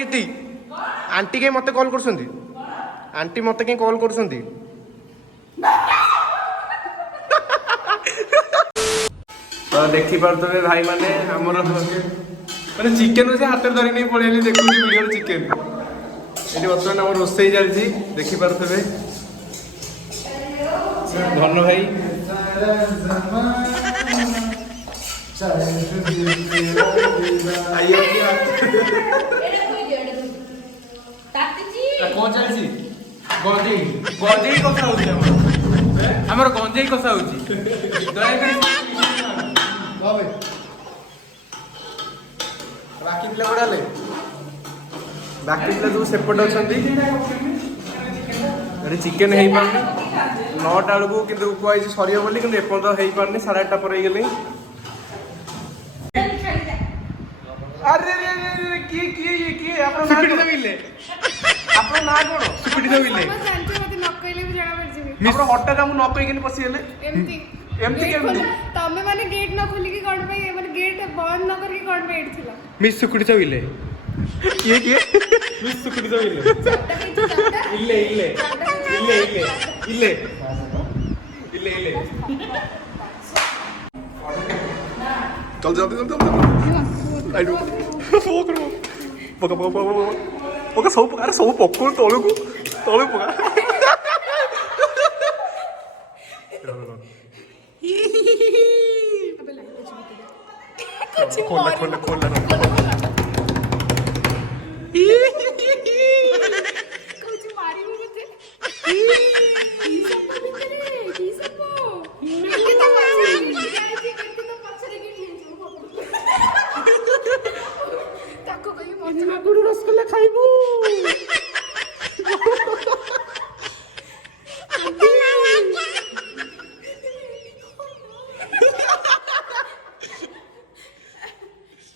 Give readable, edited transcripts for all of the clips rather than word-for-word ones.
Kitty aunty के मते call करछंती aunty मते के कॉल करछंती तो देखि पारतबे भाई माने हमर माने चिकन से हाथ धरि नहीं पळेली देखुची वीडियो चिकन एटी बर्तमान हमर रोसई जालची देखि पारतबे धन भाई आइए कौन चलছি गंजेई गंजेई कथा होची हमर गंजेई कथा होची दया कर बाबे बाकी पिला गुडाले बाकी पिला जो सेपट अछंती अरे चिकन हेई पानी 9 टा को किंतु कोइ सरियो बोली किंतु एपन तो हेई पानी 8:30 पर हे गेली अरे रे रे की आपन सुपिटी दबिले आपन ना कोन सुपिटी दबिले हम जानते मते न कहले भी जाना पड़ जिमी मिस्टर हट्टा का न कहि के पसी गेले एमती केमती तमे माने गेट न खोली के कोन पे माने गेट बंद न करके कोन पे एड थिला मिस सुकुटी दबिले की मिस सुकुटी दबिले इल्ले इल्ले इल्ले इल्ले इल्ले इल्ले चल जल्दी आई डू फोक रो पका सब पका सब पकड़ तळको तळे पका खोल कुछ मारी मुझे की सब भीतर की सब मिलके तो पछरे की ताको कहि मजमा गुडू रसगुल्ला खाइबू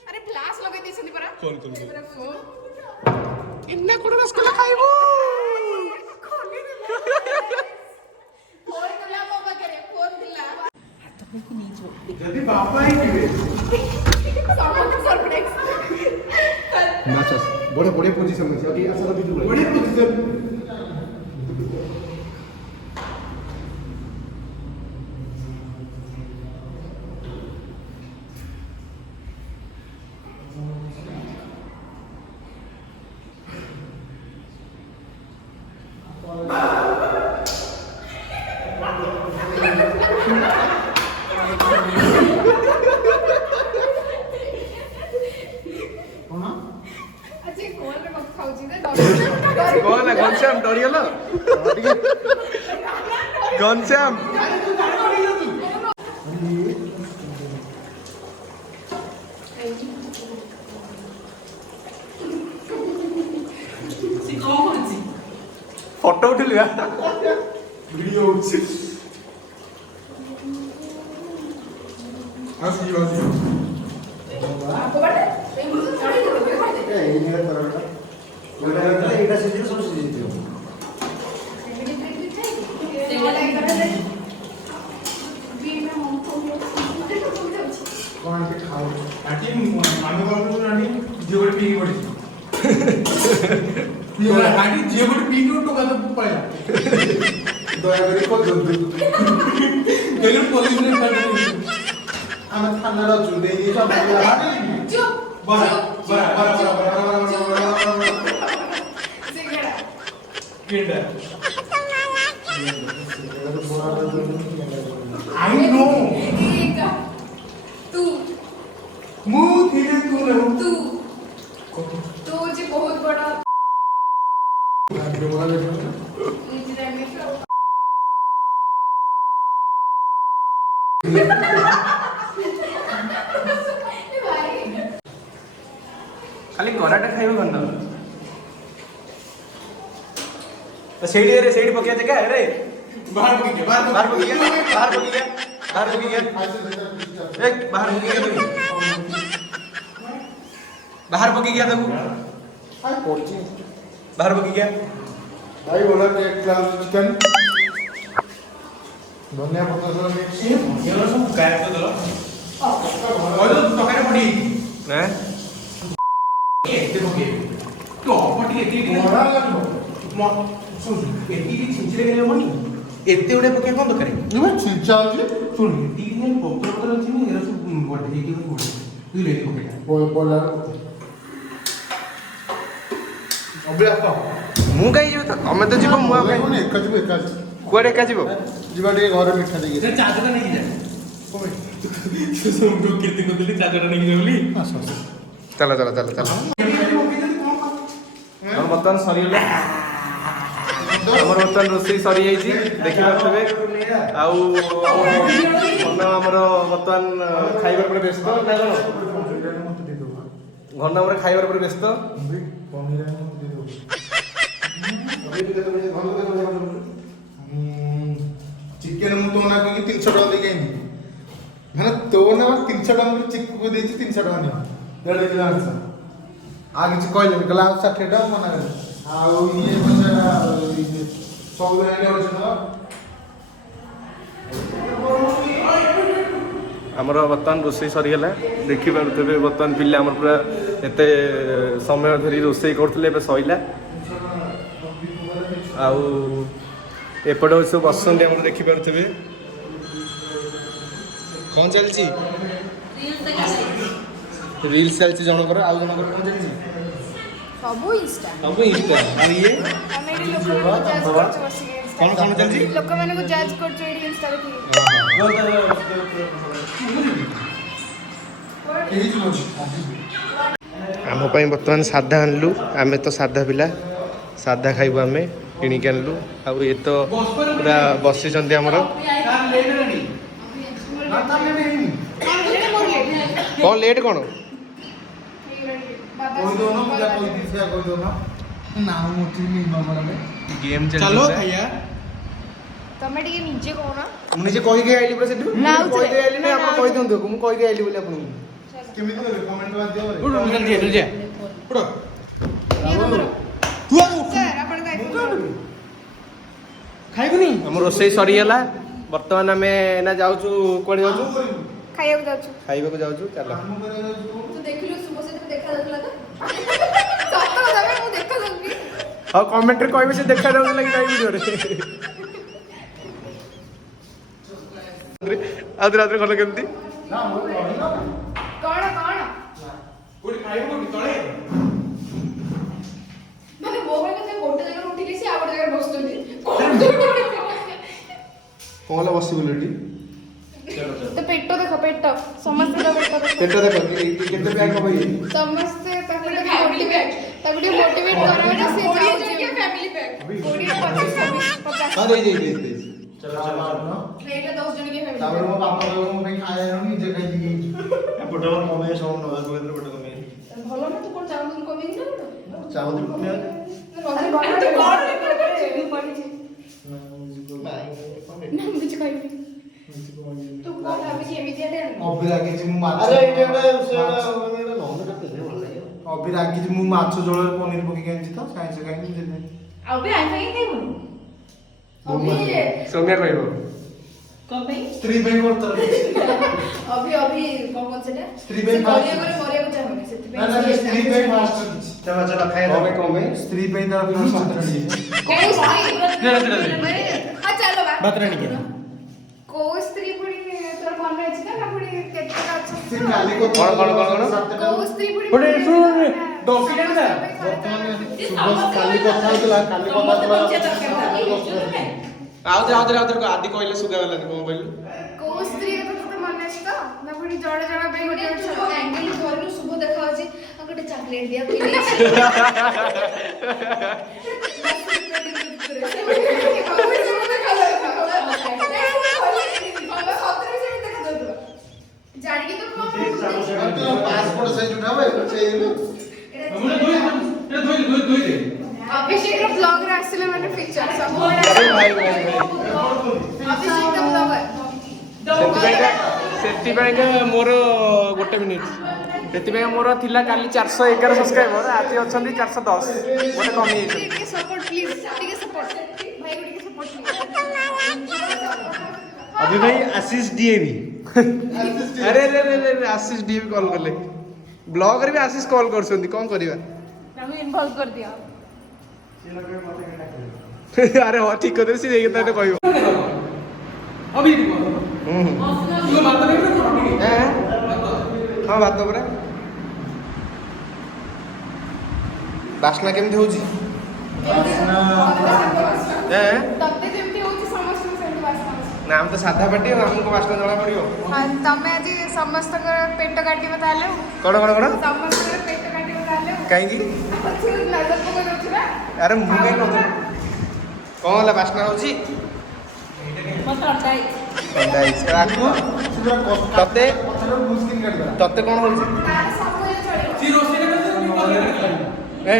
अरे फ्लैश लगे देछनी परा कॉल इन्ना गुडू रसगुल्ला खाइबू खोली दे फोन दिला बाबा करे फोन दिला हाथ पे की नीचे जदी बाबा ही दिबे सरप्राइज नाचस बड़े पोजीशन में अभी ऐसा भी बड़ी पोजीशन अच्छे कॉल में मत खाओ जी दे कौन है घनश्याम डरियलो घनश्याम फोटो उठिल वीडियो उठी आसी आपको बड़े एम्बुलेंस चढ़ी दे ए इंजीनियर तरह का एटा से सब से जीतियो कौन के खाओ आटी मानो बाबू रानी जीवन पी के पड़ी आटी जीवन पी के तो कदम पड़ा दया करी को दो गेलु पुलिस ने पकड़ हम थाना रो जुदे ये सब चुप बरा सिगड़ा केडा आई नो एक तू मु धीरे तू न तू जी बहुत बड़ा इंजीनियर में खाली कराटा खाइबो गंदा तो सेडी रे सेडी पकिया जगह रे बाहर पकी के बाहर पकिया एक बाहर पकिया बाहर पकी गया तू हाय पड़ची बाहर पकी गया भाई बोला कि एक ग्लास चिकन धनिया पत्ता सब मिक्स ये सब गायब कर दो और तो तकारे पड़ी ना ये देखो के ଏତେ ଗୁଡେ ପକେଇବା କଣ ଦରକାର? ଛିଞ୍ଚା ଅଛି ଶୁଣ ଏତିକି ପତ୍ର ପତ୍ର ଅଛି ନା ଏରା ସବୁ ବଢେଇ ଦେଇକି ବଢେଇ ତୁ ଲେଟ୍ ପକେଇଟା ପଡିଲା ଅଭିଳାଷ ମୁଁ କାହିଁ ଯିବି ତ ତମେ ତ ଯିବ ମୁଁ ଆଉ କାହିଁ ଏକା ଯିବ ଏକା ଯିବ କୁଆଡେ ଏକା ଯିବ ଯିବା ଟିକେ ଘରେ ମିଠା ଦେଇକି ସେ ଚାର୍ଜରଟା ନେଇକି ଯା ସେ ସବୁ କୀର୍ତ୍ତି କରିଦେଲି ଚାର୍ଜରଟା ନେଇକି ଯା ବୋଲି ଚାଲ ଚାଲ ଚାଲ ଚାଲ ଆମର ବର୍ତ୍ତମାନ ସରିଗଲା ଆମର ବର୍ତ୍ତମାନ ରୋଷେଇ ସରିଯାଇଛି ଦେଖିପାରୁଥିବେ ଆଉ ଆମର ବର୍ତ୍ତମାନ ଖାଇବା ଉପରେ ବ୍ୟସ୍ତ ନା କଣ ଘନ ଆମର ଖାଇବା ଉପରେ ବ୍ୟସ୍ତ ଚିକେନ ମୁଁ ତୋ ନା କହିକି 300 ଟଙ୍କା ଦେଇକି ଆଇନି ମାନେ ତୋ ନା 300 ଟଙ୍କା ଚିକୁ ଦେଇଛି 300 ଟଙ୍କା ନିଅ 1.5 କିଲୋ ମାଂସ ଆଉ କିଛି କହିଲେନି କହିଲା ଆଉ 60 ଟଙ୍କା ମନା କଲେ ଆଉ ଇଏ ପଇସା ସବୁଦିନ ଆଇଲେ ଅଛନ୍ତି ଆମର ବର୍ତ୍ତମାନ ରୋଷେଇ ସରିଗଲା ଦେଖିପାରୁଥିବେ ବର୍ତ୍ତମାନ ପିଲା ଆମର ପୁରା ଏତେ ସମୟ ଧରି ରୋଷେଇ କରୁଥିଲେ ଏବେ ସଇଲା ଆଉ ଏପଟେ ସବୁ ବସୁଛନ୍ତି ଆମର ଦେଖିପାରୁଥିବେ କ'ଣ ଚାଲିଛି ରିଲ୍ସ ଚାଲିଛି ଜଣଙ୍କର ଆଉ ଜଣଙ୍କର କ'ଣ ଚାଲିଛି ସବୁ ଇନଷ୍ଟା ସବୁ ଇନଷ୍ଟା ଆଉ ଇଏ ଆମେ ଏଠି ଲୋକମାନଙ୍କୁ ଜଜ୍ କରୁଛୁ ବସିକି କ'ଣ କ'ଣ ଚାଲିଛି ଲୋକମାନଙ୍କୁ ଜଜ୍ କରୁଛୁ ଏଠି ଇନଷ୍ଟା ଦେଖିକି ଆମ ପାଇଁ ବର୍ତ୍ତମାନ ସାଧା ଆଣିଲୁ ଆମେ ତ ସାଧା ପିଲା ସାଧା ଖାଇବୁ ଆମେ କିଣିକି ଆଣିଲୁ ଆଉ ଏ ତ ପୁରା ବସିଛନ୍ତି ଆମର କ'ଣ ଲେଟ୍ କ'ଣ ଗେମ୍ ଚାଲିଛି ତମେ ଟିକେ ନିଜେ କହୁନ ମୁଁ ନିଜେ କହିକି ଆଇଲି ପୁରା ସେଠୁ ନା, କହିକି ଆଇଲି ନା ନା, ଆପଣ କହିଦିଅନ୍ତୁ ମୁଁ କହିକି ଆଇଲି ବୋଲି ଆପଣଙ୍କୁ କେମିତି ଦେବେ କମେଣ୍ଟ ବାଧ୍ୟ ସାର୍ ଆପଣଙ୍କ ଆଇଫୋନ୍ ଖାଇବୁନି ଆମ ରୋଷେଇ ସରିଗଲା ବର୍ତ୍ତମାନ ଆମେ ନା ଯାଉଛୁ କୁଆଡ଼େ ଯାଉଛୁ ଖାଇବାକୁ ଯାଉଛୁ ଖାଇବାକୁ ଯାଉଛୁ ଚାଲ ତୁ ଦେଖିଲୁ ଶୁଭ ସହିତ ଦେଖା ଯାଉଥିଲା ତ ସତ କଥା ବେ, ମୁଁ ଦେଖା ଯାଉନି ହଉ କମେଣ୍ଟରେ କହିବେ ସେ ଦେଖାଯାଉଥିଲା କି ନାଇଁ ଭିଡ଼ିଓରେ ଆଉ ରାତିରେ କଲ କେମିତି କଣ କଣ କୋଉଠି ଖାଇବୁ କୋଉଠି ତଳେ ମାନେ ମୋ ପାଇଁ କଥା ଗୋଟେ ଜାଗାରେ ଉଠିକି ସେ ଆଉ ଗୋଟେ ଜାଗାରେ ବସୁଛନ୍ତି କ'ଣ ହେଲା ବସିବୁ ଏଠି ତ ପେଟ ଦେଖ ପେଟ ସମସ୍ତଙ୍କ ପେଟ ଦେଖ ପେଟ ଦେଖ କେତେ ବ୍ୟାଗ୍ ହବ ଇଏ ସମସ୍ତେ ତାକୁ ଟିକେ ମୋଟିଭେଟ୍ କରାଅ ନା ସେ ଯାଉଛି ଫ୍ୟାମିଲି ପ୍ୟାକ୍ 20 25 ହଁ ଦେଇ ଏଇଟା 10 ଜଣ କି ଫ୍ୟାମିଲି ତାପରେ ମୋ ବାପା କହିବ ମୋ ପାଇଁ ଖାଇବା ନିଜେ ଖାଇକି ପଟ କମେଇ ସବୁ ନବା ପକେଇଲେ ପଟ କମେଇ ଭଲ ନା ତୁ କଣ ଚାହୁଁଛୁ କମେଇକି ନା ଚାହୁଁଥିଲି କମେଇବା ତୁ କଣ ରେକର୍ଡ କରୁଛୁ ମୁଁ ପଢିଛି ନା ମୁଁ କିଛି କହିବି ତୁ କଣ ଭାବିଛି ଏମିତି ଆଡେ ଅଭିରାଗିଛି ମୁଁ ମାଛ ଅଭିରାଗିଛି ମୁଁ ମାଛ ଝୋଳରେ ପନିର ପକେଇକି ଆଣିଛି ତ ସାଇନ୍ସ ଖାଇନି ସେଥିପାଇଁ ଆଉ ବି ଆଇ ପାଇଁ ଖାଇବୁନି ସୌମ୍ୟା କହିବ କଣ ପାଇଁ ସ୍ତ୍ରୀ ପାଇଁ ବର୍ତ୍ତମାନ ଅଭି କଣ ସେଟା ସ୍ତ୍ରୀ ପାଇଁ କରିବା ପରେ ମରିବାକୁ ଚାହୁଁନି ସେଥିପାଇଁ ନା ସ୍ତ୍ରୀ ପାଇଁ ଫାଷ୍ଟ କିଛି ଚାଲ ଚାଲ ଖାଇବା କ'ଣ ପାଇଁ ସ୍ତ୍ରୀ ପାଇଁ ତାର ଫାଷ୍ଟ କୋଉ ସ୍ତ୍ରୀ ହଁ ଚାଲ ବା ଭାତରେ ଆଣିକି କୋଉ ସ୍ତ୍ରୀ ପୁଣି ତୋର ମନେ ଅଛି ନା ପୁଣି କେତେଟା ଅଛନ୍ତି ସେ କାଲି କ'ଣ କୋଉ ସ୍ତ୍ରୀ ପୁଣି ଗୋଟେ ଶୁଣ ଡଙ୍କି ନା କାଲି କଥା ହଉଥିଲା କାଲି ଆଉଥରେ ଆଦି କହିଲେ ସୁଗା ଗଲାନି କ'ଣ କହିଲୁ କୋଉ ସ୍ତ୍ରୀ କଥା ତତେ ମନେ ଅଛି ତ ନା ପୁଣି ଜଣେ ଜଣ ପାଇଁ ଗୋଟେ ଆଙ୍ଗେଲ ଧରିଲୁ ଶୁଭ ଦେଖାଉଛି ଆଉ ଗୋଟେ ଚକଲେଟ୍ ଦିଆ ଜାଣିକି ତ ପାସପୋର୍ଟ ସାଇଜ ଉଠାବେ ଧୋଇ ଅଭିଷେକର ବ୍ଲଗରେ ଆସିଲେ ମାନେ ପିକ୍ଚର ସବୁବେଳେ ଅଭିଷେକ ସେଥିପାଇଁକା ମୋର ଗୋଟେ ମିନିଟ୍ ସେଥିପାଇଁ ମୋର ଥିଲା କାଲି 411 ସବସ୍କ୍ରାଇବର ଆଜି ଅଛନ୍ତି 410 ଗୋଟେ କମିଯାଇଛି ଟିକେ ସପୋର୍ଟ ପ୍ଲିଜ ଟିକେ ସପୋର୍ଟ ଭାଇ ଟିକେ ସପୋର୍ଟ अभी भाई आशीष डीएवी अरे रे रे रे आशीष डीएवी कॉल कले ब्लॉग रे भी आशीष कॉल करछंती कोन करबा ତାଙ୍କୁ ଇନଭଲ୍ଭ କରିଦିଅ। ଆରେ ହଁ ଠିକ କଥା ସେ ଯାଇକି ତାହେଲେ କହିବ। ଅଭି দিব ହୁଁ ତୁ ଭାତ ନେଇକି ନା ହଁ ଭାତ ପରା। ବାସ୍ନା କେମିତି ହଉଛି? ତତେ ଯେମିତି ହଉଛି ସମସ୍ତଙ୍କୁ ସେମିତି ବାସ୍ନା ହଉଛି। ନା ଆମେ ତ ସାଧା ପାଟି ଆଉ ଆମକୁ ବାସ୍ନା ଜଣା ପଡିବ। ତମେ ଆଜି ସମସ୍ତଙ୍କର ପେଟ କାଟିବ ତାହେଲେ ଆଉ। କଣ କଣ କଣ? ସମସ୍ତଙ୍କର ପେଟ କାଟିବ ତାହେଲେ ଆଉ। କାହିଁକି? ନଜର ପକେଇ ଦଉଛୁ ନା। ଆରେ ମୁଁ କାହିଁ ନଜର କଣ ହେଲା ବାସ୍ନା ହଉଛି? ମତେ ଅଣ୍ଡା ହେଇଛି। ଥଣ୍ଡା ହେଇଛି ଆକୁ ତତେ ତତେ କଣ ହଉଛି? ତାର ସବୁ ଚଳିବ। ସି ରୋଷେଇ ନା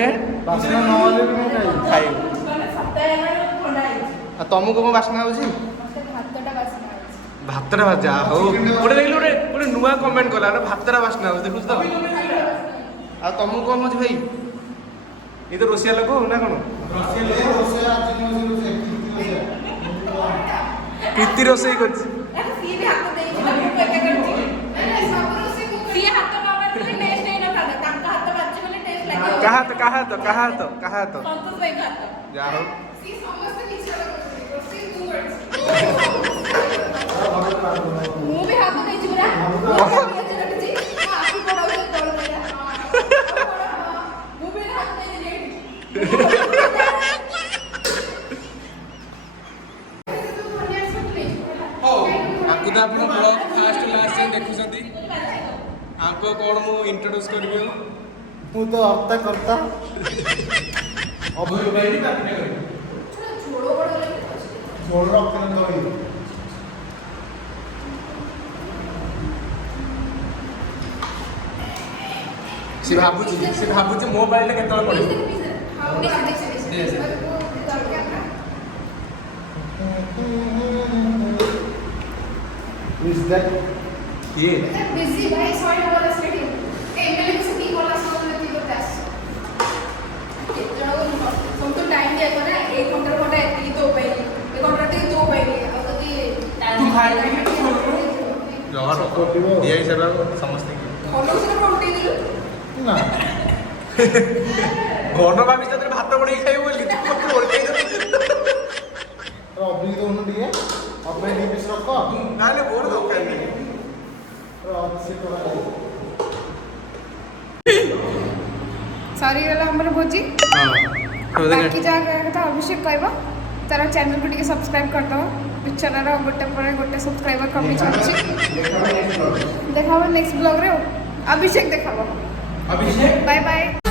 ବାସ୍ନା ନହେଲେ ବି ମୁଁ ଖାଇବି। ଖାଇବୁ। ମାନେ ସପ୍ତାହେ ହେଲାଣି ଥଣ୍ଡା ହେଇଛି। ଆଉ ତମକୁ କଣ ବାସ୍ନା ହଉଛି? ମତେ ଭାତଟା ବାସ୍ନା ହଉଛି। ଭାତଟା ଯା ହଉ ଗୋଟେ ଦେଖିଲୁ ଗୋଟେ ନୂଆ କମେଣ୍ଟ କଲା ନା ଭାତଟା ବାସ୍ନା ହଉଛି ଦେଖୁଛୁ ତ। ଆଉ ତମକୁ କଣ ହଉଛି ଭାଇ? ଏ ତ ରୋଷିଆ ଲୋକ ନା କଣ? କୀର୍ତ୍ତି ରୋଷେଇ କରିଛି। ସିଏ ବି ହାତ ଦେଇଛି ନା ମୁଁ ଏକା କରିଛି। ସିଏ ହାତ ନ ମାରିଥିଲେ ଟେଷ୍ଟ ହେଇନଥାନ୍ତା। ତାଙ୍କ ହାତ ବାଜିଛି ବୋଲି ଟେଷ୍ଟ ଲାଗିବ। କାହା ହାତ? ସନ୍ତୋଷ ଭାଇଙ୍କ ହାତ। ଯା ହଉ। ସିଏ ସମସ୍ତେ ମିଛ କରୁଛନ୍ତି। ରୋଷେଇ ମୁଁ କରିଛି। ମୁଁ ବି ହାତ ଦେଇଛି ପୁରା। ମୁଁ ବି ହାତ ରଖିଛି। ଆଖି ପଡାଉଛି ତଳ ରହିଲା। ମୁଁ ବି ହାତ ଦେଇଛି। ଆକୁ ତ ଆପଣ ବ୍ଲଗ ଫାଷ୍ଟ ଲାଷ୍ଟ ଯାଏଁ ଦେଖୁଛନ୍ତି। ଆକୁ କଣ ମୁଁ ଇଣ୍ଟ୍ରୋଡ୍ୟୁସ୍ କରିବି ଆଉ? ମୁଁ ତ ହପ୍ତା କର୍ତ୍ତା ଝୋଳ ରଖିନ ଦହି। ସେ ଭାବୁଛି ମୋ ବାଇଲେ କେତେବେଳେ ପଡିବ। Is that କିଏ? बिजी भाई सॉरी वाला स्टेडियम एमएलए को से वाला सॉन्ग में थी बस जणो तुम तो टाइम दिया को ना 1 घंटा एती तो पे 1 घंटा ते जो पे और कदी तू खाई ଜମା ଦିଆ ହିସାବରେ ସମସ୍ତେ ଫଲୋ ସେ ପ୍ରୋଟିନ ଦିଲୁ ନା ଘନ ଭାବି ସେଥିରେ ଭାତ ବନେଇ ଖାଇବୁ ବୋଲି ତୁ ମତେ ଓଲଟେଇ ଦେବୁ। ଅଭି ଦଉନ ଟିକେ ଅଭି ଦି ପିସ୍ ରଖ। ନହେଲେ ମୋର ଦରକାର ନାହିଁ। सॉरी गला हमर भोजी बाकी जा कथा अभिषेक कहबो तार चैनल को ଟିକେ सब्सक्राइब कर दो पिक्चर रो गोटे पर गोटे सब्सक्राइबर कमी छछि देखाबो नेक्स्ट ब्लॉग रे अभिषेक देखाबो अभिषेक बाय बाय।